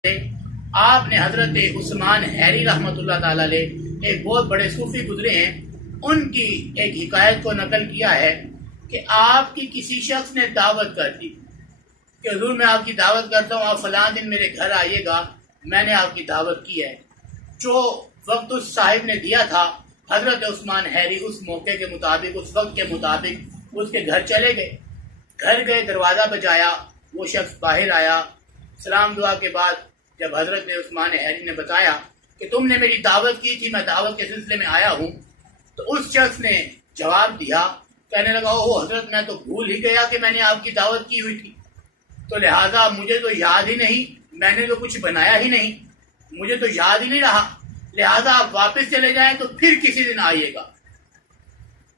آپ نے حضرت عثمان حیری رحمۃ اللہ تعالی علیہ ایک بہت بڑے صوفی گزرے ہیں، ان کی ایک حکایت کو نقل کیا ہے کہ آپ کی کسی شخص نے دعوت کر دی کہ حضور میں آپ کی دعوت کرتا ہوں، آپ فلاں دن میرے گھر آئیے گا، میں نے آپ کی دعوت کی ہے۔ جو وقت اس صاحب نے دیا تھا، حضرت عثمان حیری اس موقع کے مطابق، اس وقت کے مطابق اس کے گھر چلے گئے۔ گھر گئے، دروازہ بجایا، وہ شخص باہر آیا، سلام دعا کے بعد جب حضرت عثمان حیری نے بتایا کہ تم نے میری دعوت کی تھی، میں دعوت کے سلسلے میں آیا ہوں، تو اس شخص نے جواب دیا، کہنے لگا اوہ حضرت میں تو بھول ہی گیا کہ میں نے آپ کی دعوت کی ہوئی تھی، تو لہٰذا مجھے تو یاد ہی نہیں، میں نے تو کچھ بنایا ہی نہیں، مجھے تو یاد ہی نہیں رہا، لہٰذا آپ واپس چلے جائیں تو پھر کسی دن آئیے گا۔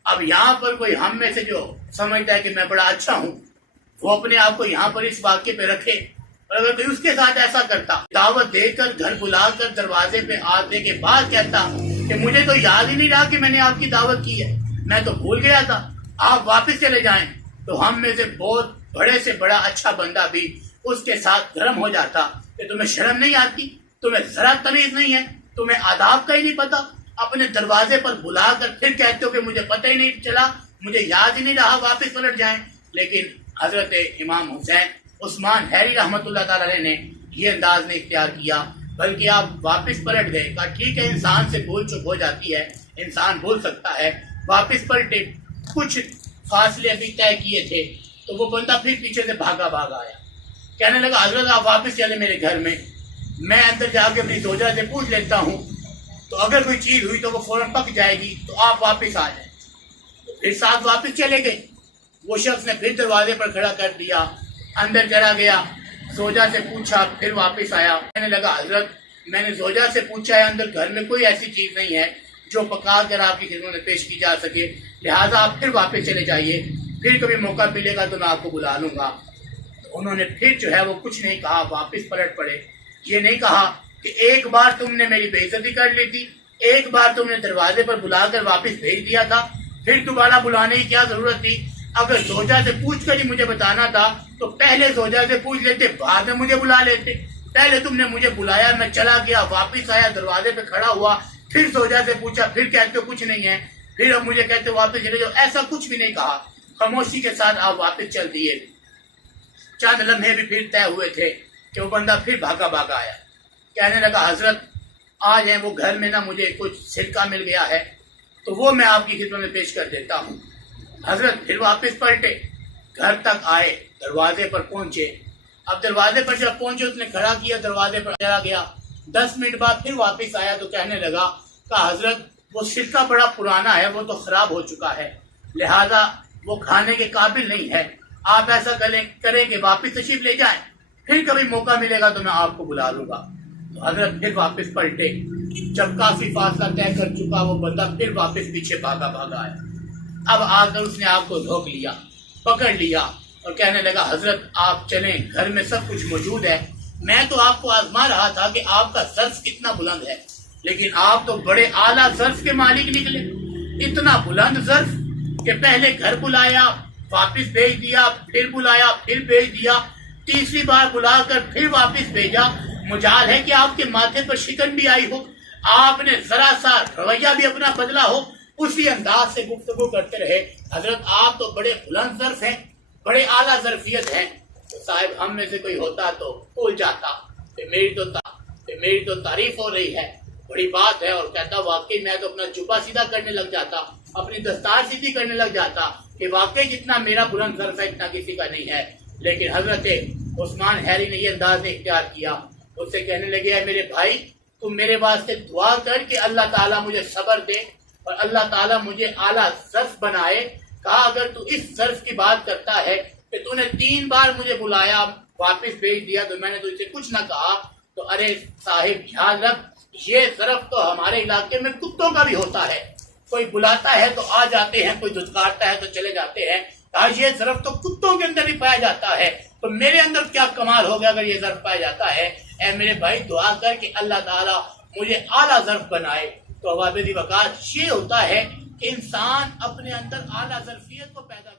اب یہاں پر کوئی ہم میں سے جو سمجھتا ہے کہ میں بڑا اچھا ہوں، وہ اپنے آپ کو یہاں پر اس واقعے پہ رکھے، اور اگر کوئی اس کے ساتھ ایسا کرتا، دعوت دے کر گھر بلا کر دروازے پہ آنے کے بعد کہتا کہ مجھے تو یاد ہی نہیں رہا کہ میں نے آپ کی دعوت کی ہے، میں تو بھول گیا تھا، آپ واپس چلے جائیں، تو ہم میں سے بہت بڑے سے بڑا اچھا بندہ بھی اس کے ساتھ گرم ہو جاتا کہ تمہیں شرم نہیں آتی، تمہیں ذرا تمیز نہیں ہے، تمہیں آداب کا ہی نہیں پتا، اپنے دروازے پر بلا کر پھر کہتے ہو کہ مجھے پتہ ہی نہیں چلا، مجھے یاد ہی نہیں رہا، واپس پلٹ جائیں۔ لیکن حضرت امام حسین عثمان حیری رحمۃ اللہ تعالی علیہ نے یہ انداز نہیں اختیار کیا، بلکہ آپ واپس پلٹ گئے، کہا ٹھیک ہے انسان سے بھول چک ہو جاتی ہے، انسان بھول سکتا ہے، واپس پلٹے، کچھ فاصلے ابھی طے کیے تھے تو وہ بندہ پھر پیچھے سے بھاگا آیا، کہنے لگا حضرت آپ واپس چلے میرے گھر میں اندر جا کے اپنی زوجہ سے پوچھ لیتا ہوں، تو اگر کوئی چیز ہوئی تو وہ فوراً پک جائے گی، تو آپ واپس آ جائیں۔ پھر ساتھ واپس چلے گئے، وہ شخص نے پھر دروازے پر کھڑا کر دیا، اندر چلا گیا، زوجہ سے پوچھا، پھر واپس آیا، کہنے لگا حضرت میں نے زوجہ سے پوچھا ہے، اندر گھر میں کوئی ایسی چیز نہیں ہے جو پکا کر آپ کی خدمت میں پیش کی جا سکے، لہٰذا آپ پھر واپس چلے جائیے، پھر کبھی موقع ملے گا تو میں آپ کو بلا لوں گا۔ تو انہوں نے پھر جو ہے وہ کچھ نہیں کہا، واپس پلٹ پڑے۔ یہ نہیں کہا کہ ایک بار تم نے میری بے عزتی کر لی تھی، ایک بار تم نے دروازے پر بلا کر واپس بھیج دیا تھا، پھر دوبارہ بلانے کی کیا ضرورت تھی؟ اگر زوجہ سے پوچھ کر ہی مجھے بتانا تھا تو پہلے زوجہ سے پوچھ لیتے، بعد میں مجھے بلا لیتے۔ پہلے تم نے مجھے بلایا، میں چلا گیا، واپس آیا، دروازے پہ کھڑا ہوا، پھر زوجہ سے پوچھا، پھر کہتے ہو کچھ نہیں ہے، پھر اب مجھے کہتے ہو واپس چلے جاؤ، ایسا کچھ بھی نہیں کہا، خاموشی کے ساتھ آپ واپس چل دیے۔ چند لمحے بھی پھر طے ہوئے تھے کہ وہ بندہ پھر بھاگا آیا، کہنے لگا حضرت آج ہیں وہ گھر میں نا مجھے کچھ سرکہ مل گیا ہے تو وہ میں آپ کی خدمت میں پیش کر دیتا ہوں۔ حضرت پھر واپس پلٹے، گھر تک آئے، دروازے پر پہنچے۔ اب دروازے پر جب پہنچے اس نے کھڑا کیا، دروازے پر چلا گیا، 10 منٹ بعد پھر واپس آیا تو کہنے لگا کہ حضرت وہ سرکہ بڑا پرانا ہے، وہ تو خراب ہو چکا ہے، لہذا وہ کھانے کے قابل نہیں ہے، آپ ایسا کریں کہ واپس تشریف لے جائیں، پھر کبھی موقع ملے گا تو میں آپ کو بلا لوں گا۔ تو حضرت پھر واپس پلٹے، جب کافی فاصلہ طے کر چکا وہ بندہ پھر واپس پیچھے بھاگا آیا۔ اب آ کر اس نے آپ کو دھوک لیا، پکڑ لیا اور کہنے لگا حضرت آپ چلیں، گھر میں سب کچھ موجود ہے، میں تو آپ کو آزما رہا تھا کہ آپ کا ظرف کتنا بلند ہے، لیکن آپ تو بڑے اعلیٰ ظرف کے مالک نکلے، اتنا بلند ظرف کہ پہلے گھر بلایا، واپس بھیج دیا، پھر بلایا، پھر بھیج دیا، تیسری بار بلا کر پھر واپس بھیجا۔ مجال ہے کہ آپ کے ماتھے پر شکن بھی آئی ہو، آپ نے ذرا سا رویہ بھی اپنا بدلا ہو، اسی انداز سے گفتگو کرتے رہے، حضرت آپ تو بڑے بلند ظرف ہیں، بڑے اعلیٰ ظرفیت ہیں۔ تو صاحب ہم میں سے کوئی ہوتا تو بھول جاتا کہ میری تو تعریف ہو رہی ہے، بڑی بات ہے، اور کہتا واقعی میں تو اپنا جبہ سیدھا کرنے لگ جاتا، اپنی دستار سیدھی کرنے لگ جاتا کہ واقعی جتنا میرا بلند ظرف ہے اتنا کسی کا نہیں ہے۔ لیکن حضرت عثمان حیری نے یہ انداز نہیں اختیار کیا، اس سے کہنے لگے اے میرے بھائی تم میرے واسطے دعا کر کہ اللہ تعالیٰ مجھے صبر دے اور اللہ تعالیٰ مجھے اعلیٰ ظرف بنائے۔ کہا اگر تو اس ظرف کی بات کرتا ہے کہ تو نے 3 بار مجھے بلایا واپس بھیج دیا تو میں نے تجھ سے کچھ نہ کہا، تو ارے صاحب یاد رکھ یہ ظرف تو ہمارے علاقے میں کتوں کا بھی ہوتا ہے، کوئی بلاتا ہے تو آ جاتے ہیں، کوئی دھتکارتا ہے تو چلے جاتے ہیں، کہا یہ ظرف تو کتوں کے اندر بھی پایا جاتا ہے، تو میرے اندر کیا کمال ہو گیا اگر یہ ظرف پایا جاتا ہے۔ اے میرے بھائی دعا کر کہ اللہ تعالیٰ مجھے اعلیٰ ظرف بنائے۔ تو حوافظ وقار یہ ہوتا ہے کہ انسان اپنے اندر اعلیٰ ظرفیت کو پیدا